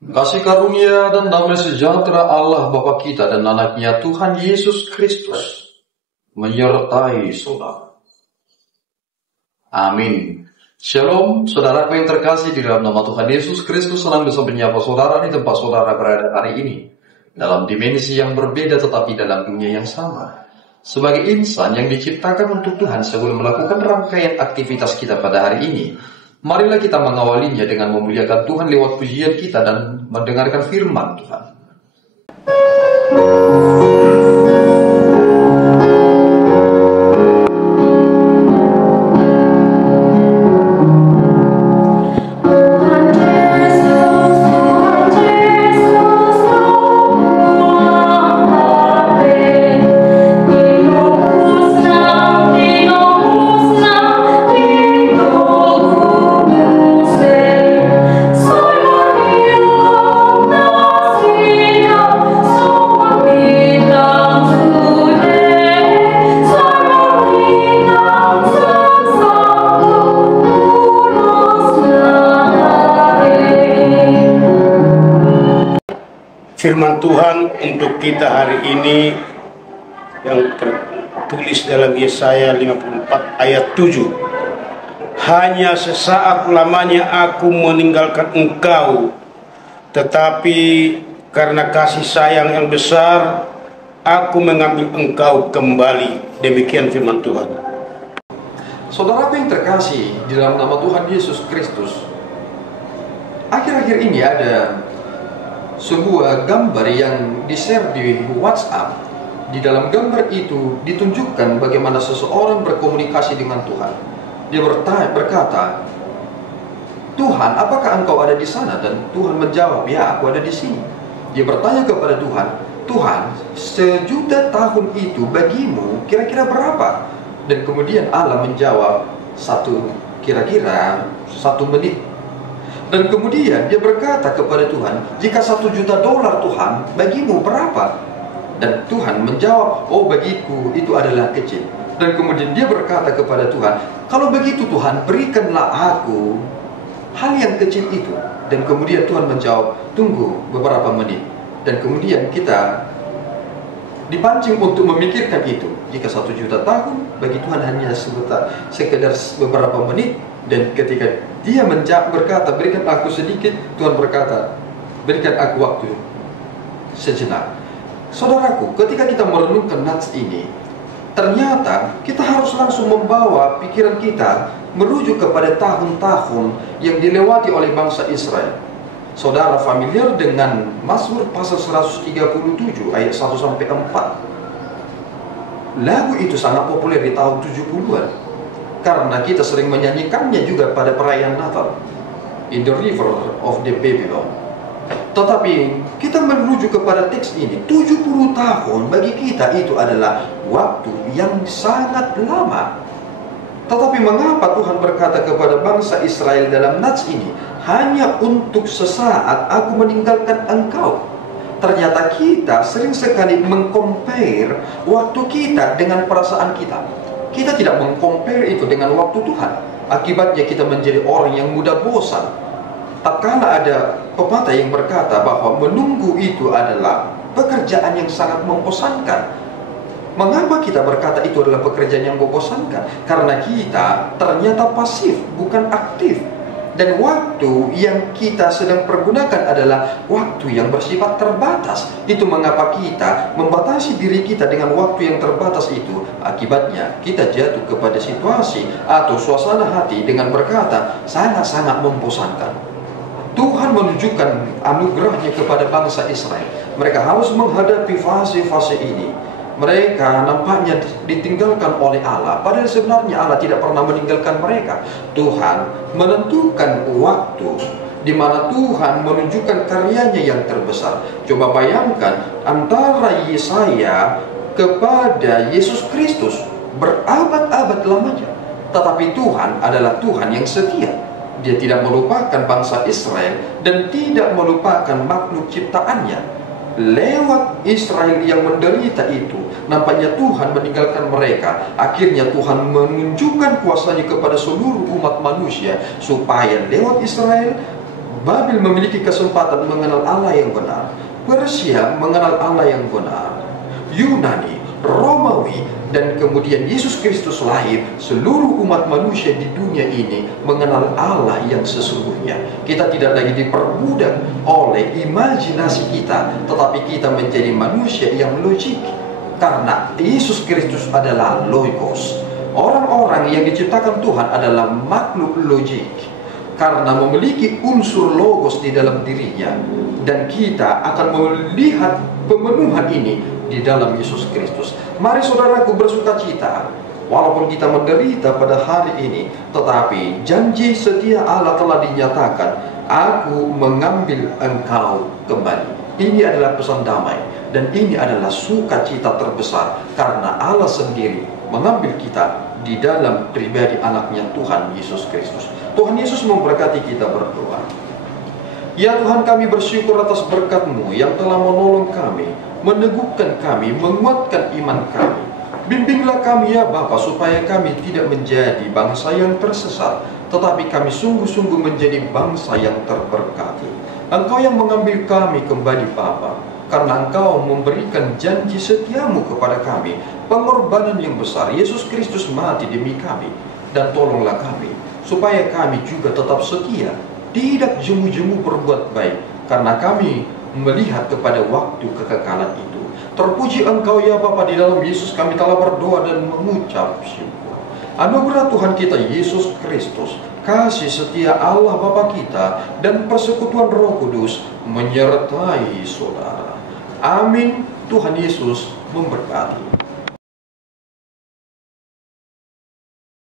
Kasih karunia dan damai sejahtera Allah Bapa kita dan anaknya Tuhan Yesus Kristus menyertai saudara. Amin. Shalom, saudaraku yang terkasih di dalam nama Tuhan Yesus Kristus. Senang bisa menyapa saudara di tempat saudara berada hari ini, dalam dimensi yang berbeda tetapi dalam dunia yang sama. Sebagai insan yang diciptakan untuk Tuhan, sebelum melakukan rangkaian aktivitas kita pada hari ini, marilah kita mengawalinya dengan memuliakan Tuhan lewat pujian kita dan mendengarkan firman Tuhan. Firman Tuhan untuk kita hari ini yang tertulis dalam Yesaya 54 ayat 7. Hanya sesaat lamanya aku meninggalkan engkau, tetapi karena kasih sayang yang besar, aku mengambil engkau kembali. Demikian firman Tuhan. Saudara yang terkasih di dalam nama Tuhan Yesus Kristus, akhir-akhir ini ada sebuah gambar yang di-share di WhatsApp. Di dalam gambar itu ditunjukkan bagaimana seseorang berkomunikasi dengan Tuhan. Dia berkata, "Tuhan, apakah engkau ada di sana?" Dan Tuhan menjawab, "Ya, aku ada di sini." Dia bertanya kepada Tuhan, "Tuhan, 1.000.000 tahun itu bagimu kira-kira berapa?" Dan kemudian Allah menjawab, kira-kira 1 menit. Dan kemudian dia berkata kepada Tuhan, "Jika $1.000.000 Tuhan, bagimu berapa?" Dan Tuhan menjawab, "Oh, bagiku itu adalah kecil." Dan kemudian dia berkata kepada Tuhan, "Kalau begitu Tuhan, berikanlah aku hal yang kecil itu." Dan kemudian Tuhan menjawab, "Tunggu beberapa menit." Dan kemudian kita dipancing untuk memikirkan itu. Jika 1.000.000 tahun, bagi Tuhan hanya sekedar beberapa menit. Dan ketika dia berkata, "Berikan aku sedikit," Tuhan berkata, "Berikan aku waktu sejenak." Saudaraku, ketika kita merenungkan nats ini, ternyata kita harus langsung membawa pikiran kita merujuk kepada tahun-tahun yang dilewati oleh bangsa Israel. Saudara familiar dengan Mazmur pasal 137 ayat 1-4. Lagu itu sangat populer di tahun 70-an, karena kita sering menyanyikannya juga pada perayaan Natal, In the River of the Babylon. Tetapi kita merujuk kepada teks ini, 70 tahun bagi kita itu adalah waktu yang sangat lama. Tetapi mengapa Tuhan berkata kepada bangsa Israel dalam nats ini, "Hanya untuk sesaat aku meninggalkan engkau"? Ternyata kita sering sekali meng-compare waktu kita dengan perasaan kita. Kita tidak meng-compare itu dengan waktu Tuhan. Akibatnya kita menjadi orang yang mudah bosan. Tak kala ada pepatah yang berkata bahwa menunggu itu adalah pekerjaan yang sangat membosankan. Mengapa kita berkata itu adalah pekerjaan yang membosankan? Karena kita ternyata pasif, bukan aktif. Dan waktu yang kita sedang pergunakan adalah waktu yang bersifat terbatas. Itu mengapa kita membatasi diri kita dengan waktu yang terbatas itu. Akibatnya kita jatuh kepada situasi atau suasana hati dengan berkata sangat-sangat membosankan. Tuhan menunjukkan anugerahnya kepada bangsa Israel. Mereka harus menghadapi fase-fase ini. Mereka nampaknya ditinggalkan oleh Allah, padahal sebenarnya Allah tidak pernah meninggalkan mereka. Tuhan menentukan waktu di mana Tuhan menunjukkan karyanya yang terbesar. Coba bayangkan antara Yesaya kepada Yesus Kristus berabad-abad lamanya. Tetapi Tuhan adalah Tuhan yang setia. Dia tidak melupakan bangsa Israel dan tidak melupakan makhluk ciptaannya. Lewat Israel yang menderita itu, nampaknya Tuhan meninggalkan mereka. Akhirnya Tuhan menunjukkan kuasanya kepada seluruh umat manusia, supaya lewat Israel Babel memiliki kesempatan mengenal Allah yang benar, Persia mengenal Allah yang benar, Yunani, Romawi, dan kemudian Yesus Kristus lahir. Seluruh umat manusia di dunia ini mengenal Allah yang sesungguhnya. Kita tidak lagi diperbudak oleh imajinasi kita, tetapi kita menjadi manusia yang logik, karena Yesus Kristus adalah Logos. Orang-orang yang diciptakan Tuhan adalah makhluk logik, karena memiliki unsur logos di dalam dirinya. Dan kita akan melihat pemenuhan ini di dalam Yesus Kristus. Mari saudaraku bersuka cita, walaupun kita menderita pada hari ini, tetapi janji setia Allah telah dinyatakan, aku mengambil engkau kembali. Ini adalah pesan damai, dan ini adalah sukacita terbesar, karena Allah sendiri mengambil kita di dalam pribadi anaknya Tuhan Yesus Kristus. Tuhan Yesus memberkati kita berdoa. Ya Tuhan, kami bersyukur atas berkat-Mu yang telah menolong kami, meneguhkan kami, menguatkan iman kami. Bimbinglah kami ya Bapa, supaya kami tidak menjadi bangsa yang tersesat, tetapi kami sungguh-sungguh menjadi bangsa yang terberkati. Engkau yang mengambil kami kembali Bapa, karena Engkau memberikan janji setiamu kepada kami, pengorbanan yang besar. Yesus Kristus mati demi kami, dan tolonglah kami supaya kami juga tetap setia, tidak jemu-jemu berbuat baik, karena kami melihat kepada waktu kekekalan itu. Terpuji Engkau ya Bapa, di dalam Yesus kami telah berdoa dan mengucap syukur. Anugerah Tuhan kita Yesus Kristus, kasih setia Allah Bapa kita, dan persekutuan Roh Kudus menyertai saudara. Amin. Tuhan Yesus memberkati.